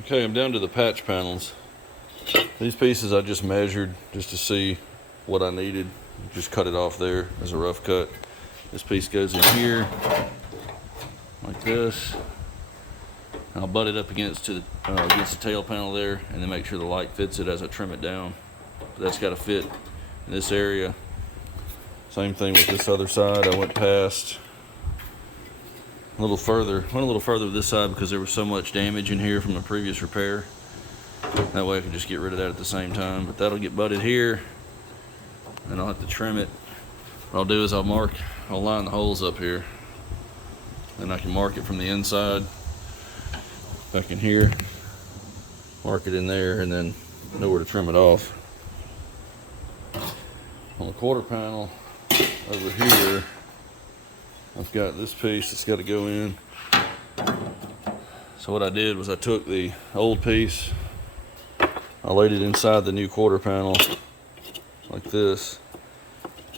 Okay, I'm down to the patch panels. These pieces I just measured just to see what I needed. Just cut it off there as a rough cut. This piece goes in here like this. I'll butt it up against the tail panel there, and then make sure the light fits it as I trim it down. But that's got to fit in this area. Same thing with this other side. I went past a little further. Went a little further with this side because there was so much damage in here from the previous repair. That way I can just get rid of that at the same time. But that'll get butted here, and I'll have to trim it. What I'll do is I'll line the holes up here, and I can mark it from the inside back in here, mark it in there, and then know where to trim it off. On the quarter panel over here, I've got this piece that's got to go in. So what I did was I took the old piece, I laid it inside the new quarter panel like this.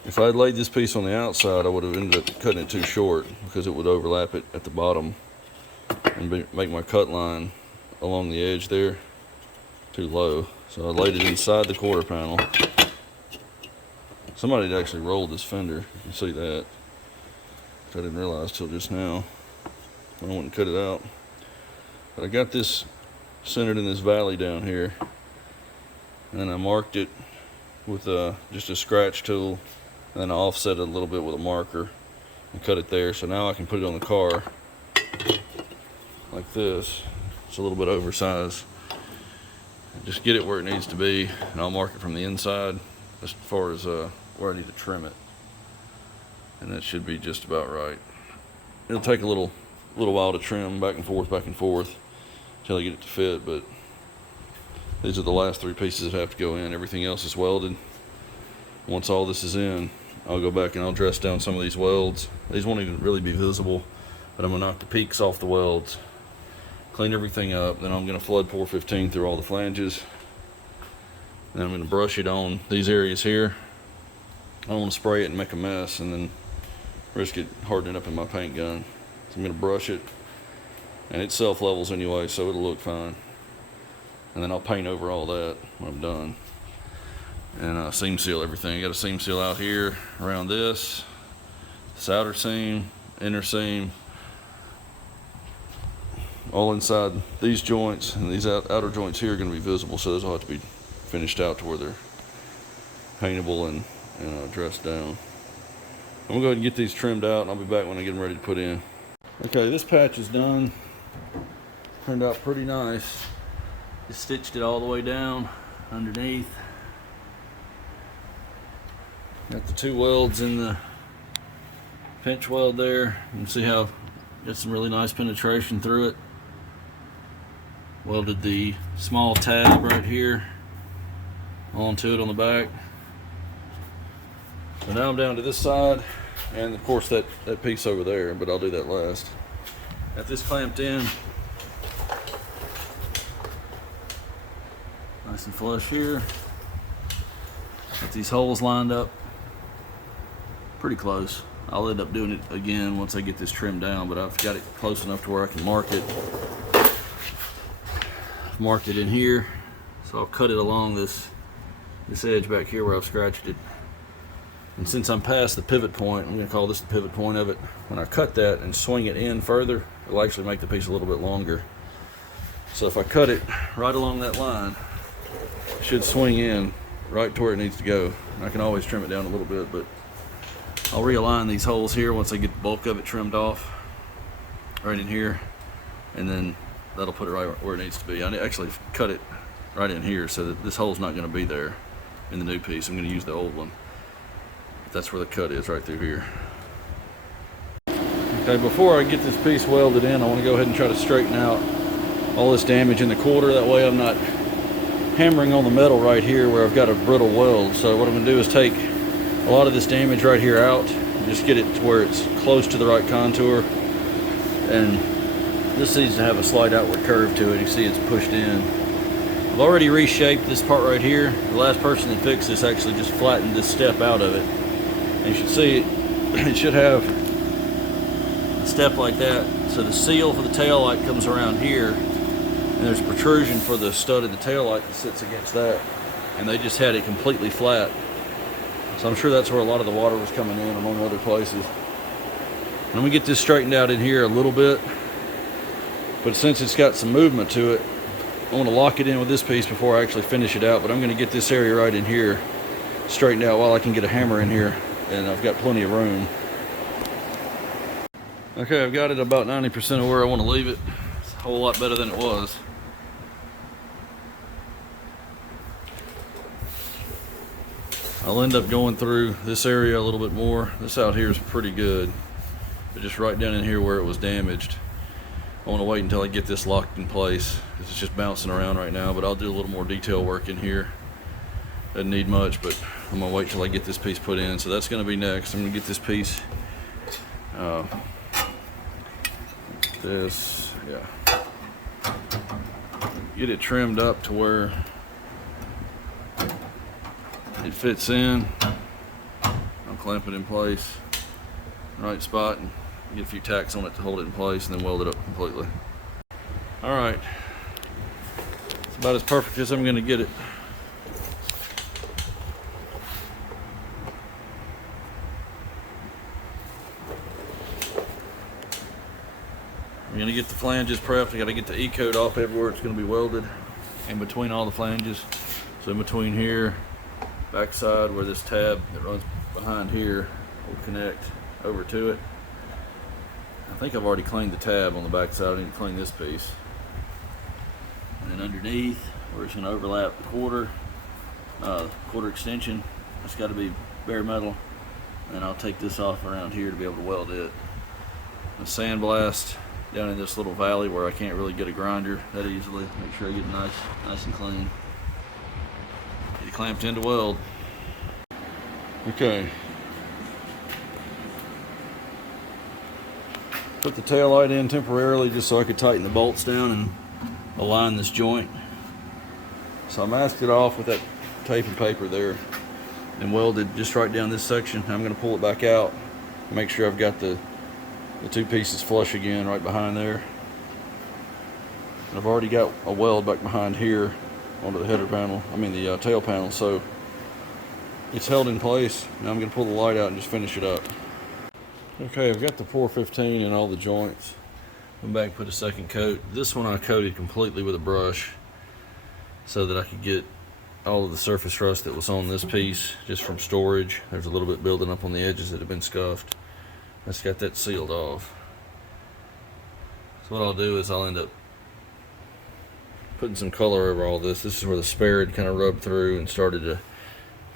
If I had laid this piece on the outside, I would have ended up cutting it too short because it would overlap it at the bottom and make my cut line along the edge there too low. So I laid it inside the quarter panel. Somebody had actually rolled this fender, you can see that, which I didn't realize till just now. I went and cut it out. But I got this centered in this valley down here, and I marked it with just a scratch tool, and then I offset it a little bit with a marker and cut it there. So now I can put it on the car like this. It's a little bit oversized. Just get it where it needs to be, and I'll mark it from the inside as far as where I need to trim it, and that should be just about right. It'll take a little while to trim back and forth until I get it to fit, but these are the last three pieces that have to go in. Everything else is welded. Once all this is in, I'll go back and I'll dress down some of these welds. These won't even really be visible, but I'm gonna knock the peaks off the welds, clean everything up, then I'm gonna flood 415 through all the flanges. Then I'm gonna brush it on these areas here. I don't want to spray it and make a mess and then risk it hardening up in my paint gun. So I'm gonna brush it, and it self-levels anyway, so it'll look fine. And then I'll paint over all that when I'm done. And seam seal everything. I got a seam seal out here around this outer seam, inner seam, all inside these joints, and these outer joints here are going to be visible, so those will have to be finished out to where they're paintable and dressed down. I'm gonna go ahead and get these trimmed out, and I'll be back when I get them ready to put in. Okay, this patch is done. Turned out pretty nice. Just stitched it all the way down underneath. Got the two welds in the pinch weld there. You can see how got some really nice penetration through it. Welded the small tab right here onto it on the back. So now I'm down to this side, and of course that piece over there, but I'll do that last. Got this clamped in. Nice and flush here. Got these holes lined up pretty close. I'll end up doing it again once I get this trimmed down, but I've got it close enough to where I can mark it. I've marked it in here, so I'll cut it along this edge back here where I've scratched it. And since I'm past the pivot point, I'm going to call this the pivot point of it. When I cut that and swing it in further, it'll actually make the piece a little bit longer. So if I cut it right along that line, it should swing in right to where it needs to go. And I can always trim it down a little bit, but I'll realign these holes here once I get the bulk of it trimmed off, right in here, and then that'll put it right where it needs to be. I actually cut it right in here so that this hole's not going to be there in the new piece. I'm going to use the old one. That's where the cut is, right through here. Okay, before I get this piece welded in, I want to go ahead and try to straighten out all this damage in the quarter. That way I'm not hammering on the metal right here where I've got a brittle weld. So what I'm going to do is take a lot of this damage right here out and just get it to where it's close to the right contour. And this needs to have a slight outward curve to it. You see it's pushed in. I've already reshaped this part right here. The last person that fixed this actually just flattened this step out of it. And you should see it should have a step like that. So the seal for the tail light comes around here, and there's a protrusion for the stud of the tail light that sits against that, and they just had it completely flat. So I'm sure that's where a lot of the water was coming in, among other places. And I'm gonna get this straightened out in here a little bit, but since it's got some movement to it, I want to lock it in with this piece before I actually finish it out. But I'm going to get this area right in here straightened out while I can get a hammer in here, and I've got plenty of room. Okay, I've got it about 90% of where I want to leave it. It's a whole lot better than it was. I'll end up going through this area a little bit more. This out here is pretty good, but just right down in here where it was damaged, I want to wait until I get this locked in place. It's just bouncing around right now, but I'll do a little more detail work in here. Doesn't need much, but I'm gonna wait till I get this piece put in. So that's gonna be next. I'm gonna get this piece, get it trimmed up to where it fits in. I'll clamp it in place, right spot, and get a few tacks on it to hold it in place, and then weld it up completely. All right, it's about as perfect as I'm gonna get it. I'm gonna get the flanges prepped. I gotta get the E-coat off everywhere it's gonna be welded, in between all the flanges. So in between here, backside where this tab that runs behind here will connect over to it. I think I've already cleaned the tab on the back side. I need to clean this piece. And then underneath, where it's going to overlap the quarter extension, that's got to be bare metal. And I'll take this off around here to be able to weld it. A sandblast down in this little valley where I can't really get a grinder that easily. Make sure I get it nice and clean. Get it clamped into weld. Okay. Put the tail light in temporarily just so I could tighten the bolts down and align this joint. So I masked it off with that tape and paper there and welded just right down this section. I'm going to pull it back out, make sure I've got the two pieces flush again right behind there. And I've already got a weld back behind here onto the header panel, the tail panel, so it's held in place. Now I'm going to pull the light out and just finish it up. Okay, I've got the 415 in all the joints. Went back and put a second coat. This one I coated completely with a brush so that I could get all of the surface rust that was on this piece just from storage. There's a little bit building up on the edges that have been scuffed. I just got that sealed off. So what I'll do is I'll end up putting some color over all this. This is where the spare had kind of rubbed through and started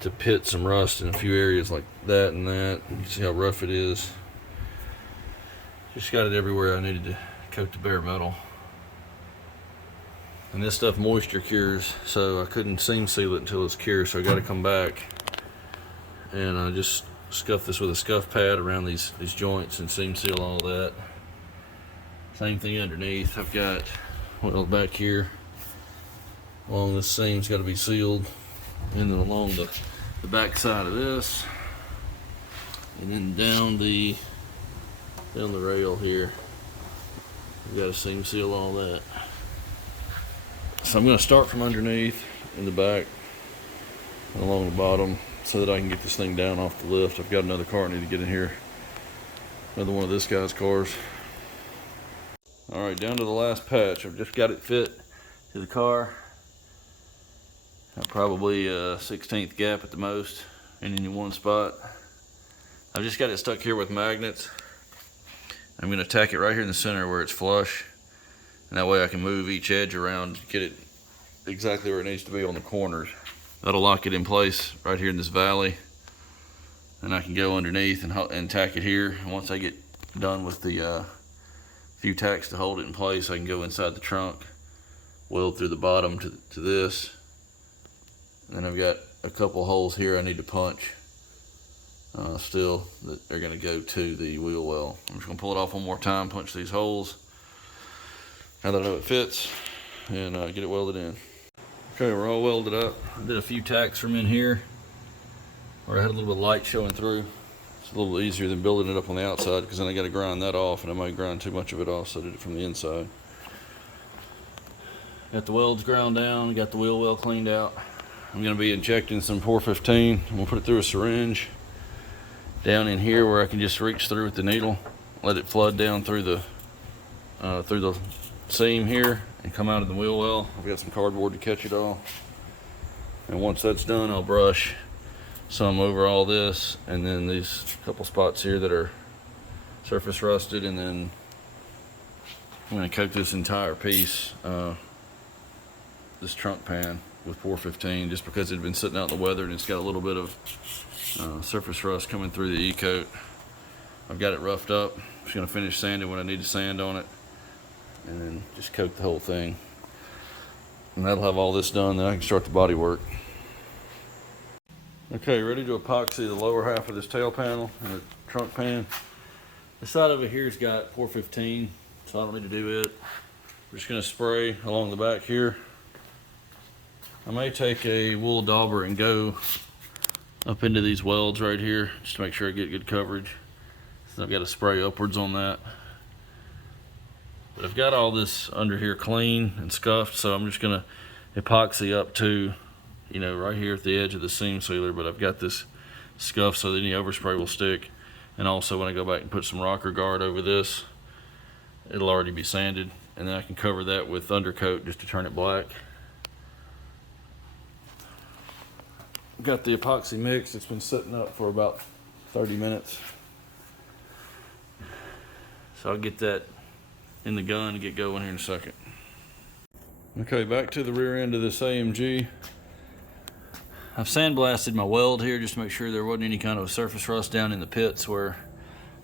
to pit some rust in a few areas like that and that. You can see how rough it is. Just got it everywhere I needed to coat the bare metal. And this stuff moisture cures, so I couldn't seam seal it until it's cured, so I got to come back and I just scuff this with a scuff pad around these joints and seam seal all that. Same thing underneath. I've got weld back here along this seam's got to be sealed, and then along the back side of this, and then down the rail here, we've got to seam seal all that. So I'm going to start from underneath in the back and along the bottom so that I can get this thing down off the lift. I've got another car I need to get in here, another one of this guy's cars. All right, down to the last patch. I've just got it fit to the car. Probably a 1/16 gap at the most in any one spot. I've just got it stuck here with magnets. I'm going to tack it right here in the center where it's flush, and that way I can move each edge around, get it exactly where it needs to be on the corners. That'll lock it in place right here in this valley, and I can go underneath and tack it here. And once I get done with the few tacks to hold it in place, I can go inside the trunk, weld through the bottom to this. And then I've got a couple holes here I need to punch still that are going to go to the wheel well. I'm just going to pull it off one more time, punch these holes now that I know it fits, and get it welded in. Okay, we're all welded up. I did a few tacks from in here where I had a little bit of light showing through. It's a little easier than building it up on the outside, because then I got to grind that off, and I might grind too much of it off, so I did it from the inside. Got the welds ground down, got the wheel well cleaned out. I'm gonna be injecting some 415. I'm gonna put it through a syringe down in here where I can just reach through with the needle, let it flood down through the seam here and come out of the wheel well. I've got some cardboard to catch it all. And once that's done, I'll brush some over all this, and then these couple spots here that are surface rusted, and then I'm gonna coat this entire piece, this trunk pan, with 415, just because it had been sitting out in the weather and it's got a little bit of surface rust coming through the E-coat. I've got it roughed up. I'm just gonna finish sanding what I need to sand on it, and then just coat the whole thing. And that'll have all this done, then I can start the body work. Okay, ready to epoxy the lower half of this tail panel and the trunk pan. The side over here's got 415, so I don't need to do it. We're just gonna spray along the back here. I may take a wool dauber and go up into these welds right here, just to make sure I get good coverage. So I've got to spray upwards on that. But I've got all this under here clean and scuffed, so I'm just gonna epoxy up to, you know, right here at the edge of the seam sealer, but I've got this scuff so that any overspray will stick. And also when I go back and put some rocker guard over this, it'll already be sanded, and then I can cover that with undercoat just to turn it black. Got the epoxy mix. It's been sitting up for about 30 minutes. So I'll get that in the gun and get going here in a second. Okay, back to the rear end of this AMG. I've sandblasted my weld here just to make sure there wasn't any kind of surface rust down in the pits where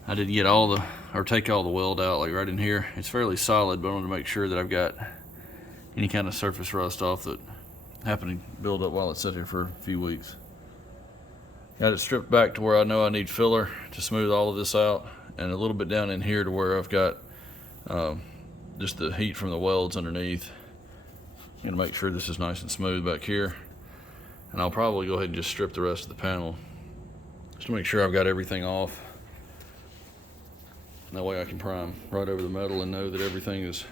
I didn't get all the, or take all the weld out, like right in here. It's fairly solid, but I wanted to make sure that I've got any kind of surface rust off that happened to build up while it sat here for a few weeks. Got it stripped back to where I know I need filler to smooth all of this out, and a little bit down in here to where I've got just the heat from the welds underneath. I'm gonna make sure this is nice and smooth back here, and I'll probably go ahead and just strip the rest of the panel just to make sure I've got everything off. That way I can prime right over the metal and know that everything is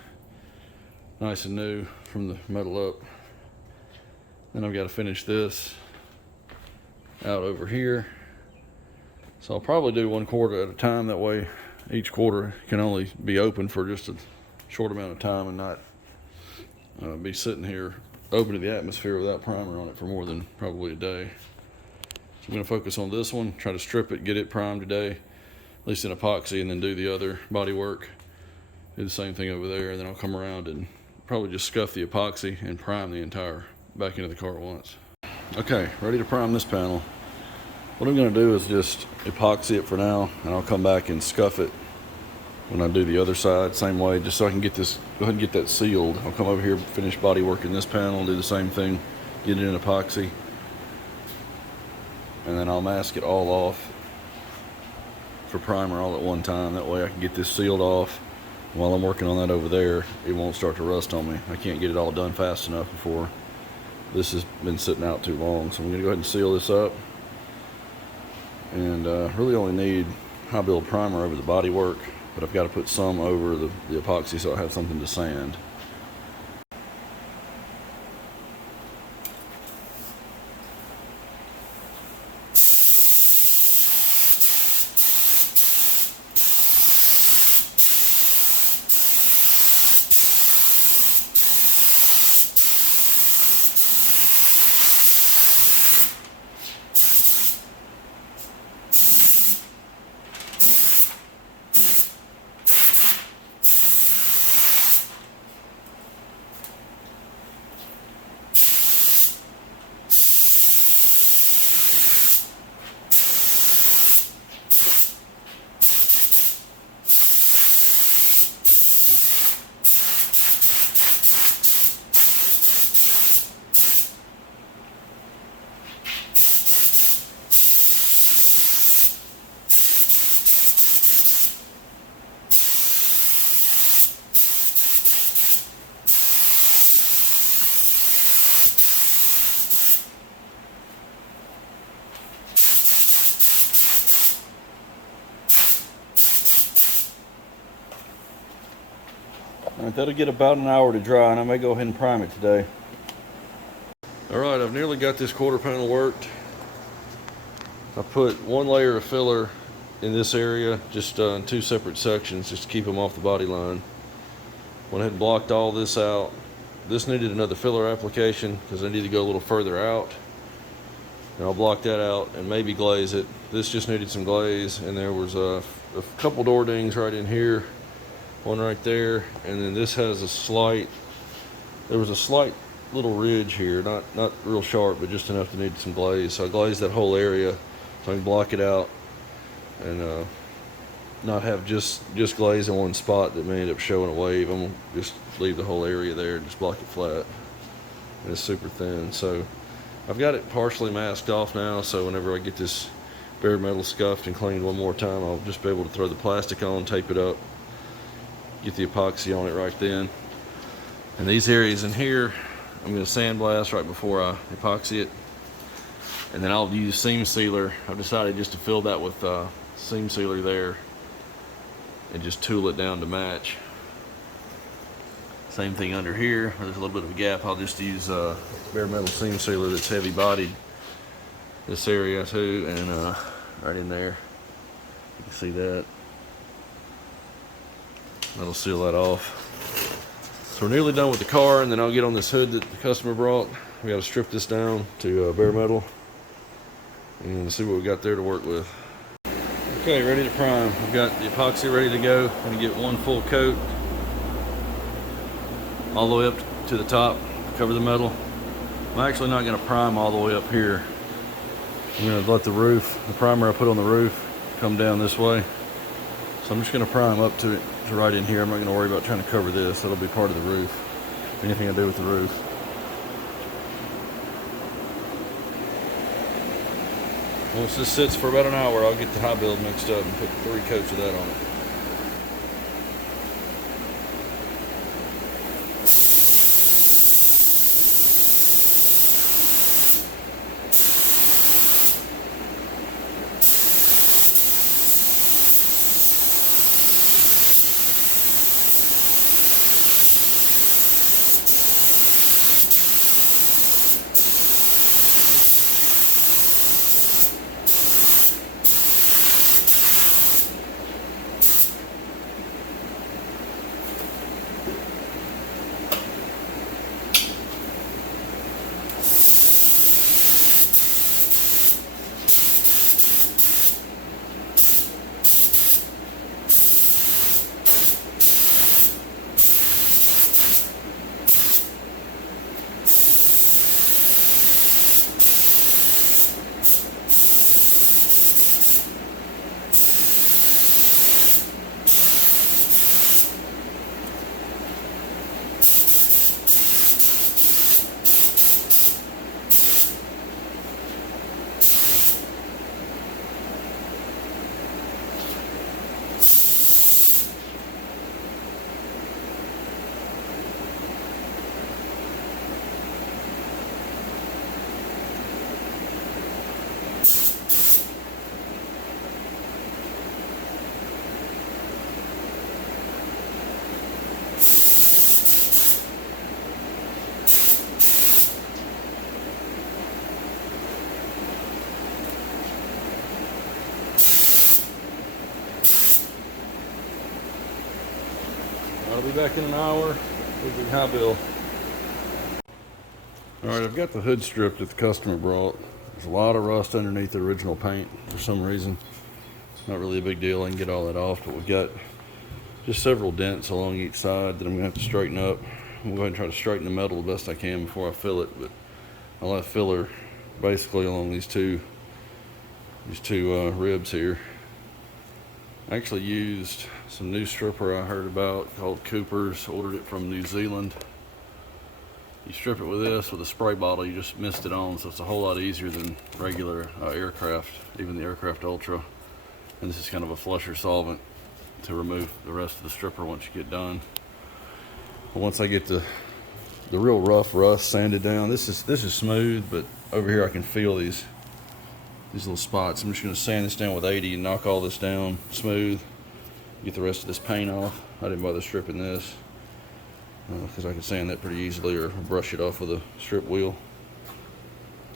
nice and new from the metal up. Then I've got to finish this out over here. So I'll probably do 1 quarter at a time. That way each quarter can only be open for just a short amount of time and not be sitting here open to the atmosphere without primer on it for more than probably a day. So I'm going to focus on this one, try to strip it, get it primed today, at least in epoxy, and then do the other body work. Do the same thing over there, and then I'll come around and probably just scuff the epoxy and prime the entire back into the car at once. Okay, ready to prime this panel. What I'm going to do is just epoxy it for now, and I'll come back and scuff it when I do the other side, same way, just so I can get this, go ahead and get that sealed. I'll come over here, finish body work in this panel, do the same thing, get it in epoxy, and then I'll mask it all off for primer all at one time. That way I can get this sealed off. While I'm working on that over there, it won't start to rust on me. I can't get it all done fast enough before this has been sitting out too long. So I'm going to go ahead and seal this up, and really only need high build primer over the body work, but I've got to put some over the epoxy so I have something to sand. Alright, that'll get about an hour to dry, and I may go ahead and prime it today. Alright, I've nearly got this quarter panel worked. I put one layer of filler in this area, just in 2 separate sections, just to keep them off the body line. Went ahead and blocked all this out. This needed another filler application because I need to go a little further out. And I'll block that out and maybe glaze it. This just needed some glaze, and there was a couple door dings right in here, one right there, and then this has there was a slight little ridge here, not real sharp, but just enough to need some glaze. So I glazed that whole area so I can block it out and not have just glaze in one spot that may end up showing a wave. I'm gonna just leave the whole area there and just block it flat. And it's super thin. So I've got it partially masked off now, so whenever I get this bare metal scuffed and cleaned one more time, I'll just be able to throw the plastic on, tape it up, get the epoxy on it right then. And these areas in here, I'm going to sandblast right before I epoxy it. And then I'll use seam sealer. I've decided just to fill that with seam sealer there and just tool it down to match. Same thing under here. There's a little bit of a gap. I'll just use bare metal seam sealer that's heavy bodied this area too, and right in there. You can see that. That'll seal that off. So we're nearly done with the car, and then I'll get on this hood that the customer brought. We got to strip this down to bare metal and see what we got there to work with. Okay, ready to prime. I've got the epoxy ready to go. I'm gonna get one full coat all the way up to the top, cover the metal. I'm actually not gonna prime all the way up here. I'm gonna let the primer I put on the roof come down this way. So I'm just gonna prime up to right in here. I'm not gonna worry about trying to cover this. That'll be part of the roof. Anything I do with the roof. Once this sits for about an hour, I'll get the high build mixed up and put 3 coats of that on it. I'll be back in an hour with the high bill. Alright, I've got the hood strip that the customer brought. There's a lot of rust underneath the original paint for some reason. Not really a big deal, I can get all that off, but we've got just several dents along each side that I'm going to have to straighten up. I'm going to go ahead and try to straighten the metal the best I can before I fill it, but I'll have filler basically along these two ribs here. I actually used some new stripper I heard about called Cooper's. Ordered it from New Zealand. You strip it with this with a spray bottle, you just mist it on, so it's a whole lot easier than regular aircraft, even the Aircraft Ultra. And this is kind of a flusher solvent to remove the rest of the stripper once you get done. But once I get the real rough rust sanded down, this is smooth, but over here I can feel these little spots. I'm just going to sand this down with 80 and knock all this down smooth, get the rest of this paint off. I didn't bother stripping this. because I can sand that pretty easily or brush it off with a strip wheel.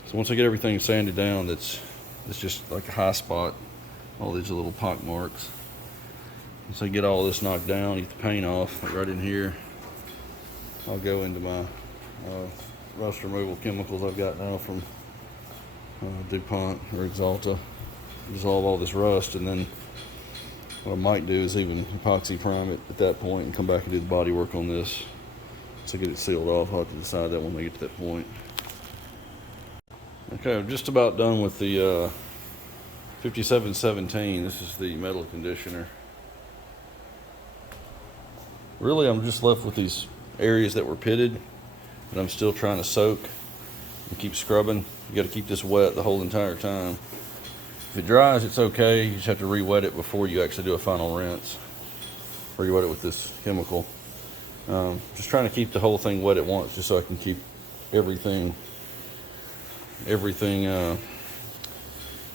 So once I get everything sanded down, it's just like a high spot, all these little pock marks. Once I get all this knocked down, get the paint off, like right in here, I'll go into my rust removal chemicals I've got now from DuPont or Exalta. Dissolve all this rust, and then what I might do is even epoxy prime it at that point and come back and do the body work on this to get it sealed off. I'll have to decide that when we get to that point. Okay, I'm just about done with the 5717. This is the metal conditioner. Really, I'm just left with these areas that were pitted that I'm still trying to soak and keep scrubbing. You got to keep this wet the whole entire time. If it dries, it's okay. You just have to re-wet it before you actually do a final rinse. Re-wet it with this chemical. Just trying to keep the whole thing wet at once, just so I can keep everything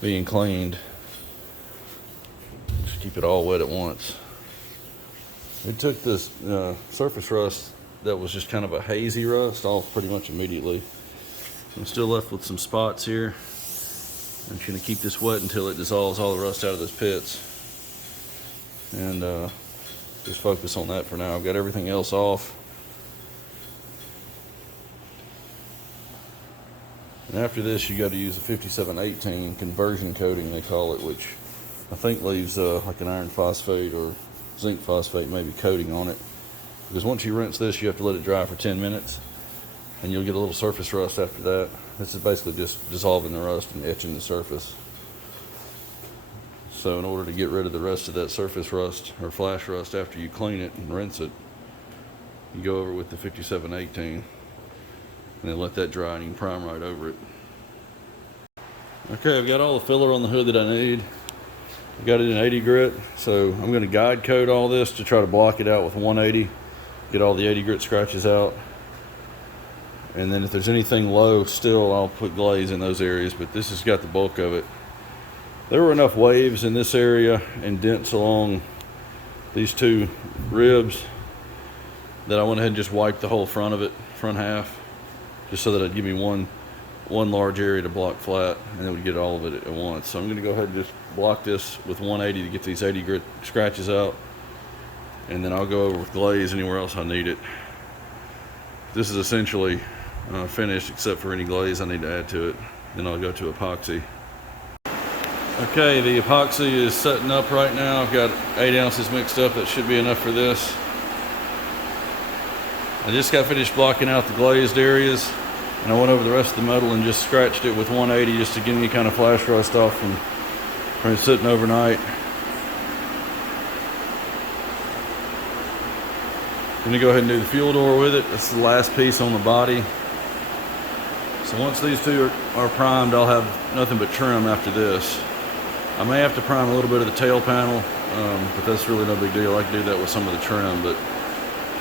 being cleaned. Just keep it all wet at once. It took this surface rust that was just kind of a hazy rust off pretty much immediately. I'm still left with some spots here. I'm just going to keep this wet until it dissolves all the rust out of those pits. And just focus on that for now. I've got everything else off. And after this, you got to use a 5718 conversion coating, they call it, which I think leaves like an iron phosphate or zinc phosphate maybe coating on it. Because once you rinse this, you have to let it dry for 10 minutes. And you'll get a little surface rust after that. This is basically just dissolving the rust and etching the surface. So in order to get rid of the rest of that surface rust or flash rust after you clean it and rinse it, you go over with the 5718 and then let that dry and you can prime right over it. Okay, I've got all the filler on the hood that I need. I've got it in 80 grit, so I'm going to guide coat all this to try to block it out with 180, get all the 80 grit scratches out. And then if there's anything low still, I'll put glaze in those areas, but this has got the bulk of it. There were enough waves in this area and dents along these two ribs that I went ahead and just wiped the whole front of it, front half, just so that it'd give me one large area to block flat, and it would get all of it at once. So I'm going to go ahead and just block this with 180 to get these 80 grit scratches out, and then I'll go over with glaze anywhere else I need it. This is essentially finished except for any glaze I need to add to it. Then I'll go to epoxy. Okay, the epoxy is setting up right now. I've got 8 ounces mixed up. That should be enough for this. I just got finished blocking out the glazed areas, and I went over the rest of the metal and just scratched it with 180 just to give me kind of flash rust off from it sitting overnight. I'm going to go ahead and do the fuel door with it. That's the last piece on the body. So once these two are primed, I'll have nothing but trim after this. I may have to prime a little bit of the tail panel, but that's really no big deal. I can do that with some of the trim, but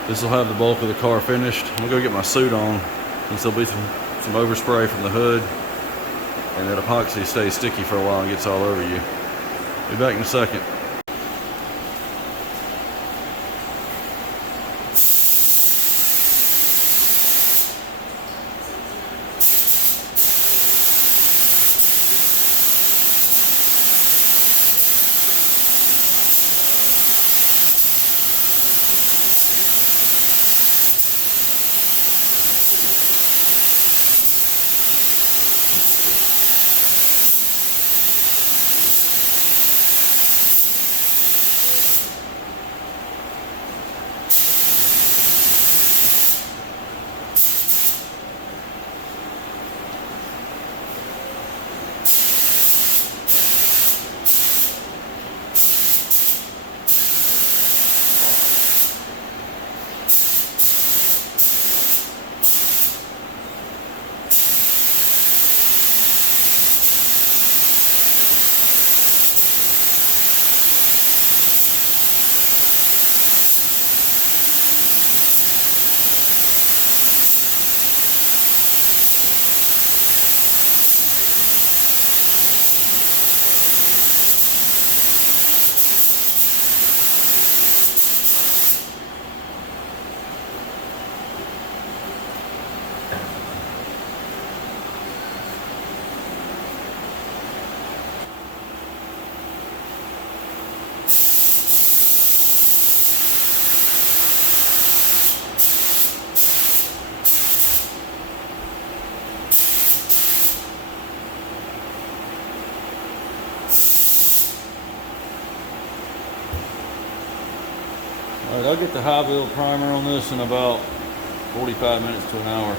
this will have the bulk of the car finished. I'm going to go get my suit on, since there'll be some overspray from the hood, and that epoxy stays sticky for a while and gets all over you. Be back in a second. All right, I'll get the high build primer on this in about 45 minutes to an hour.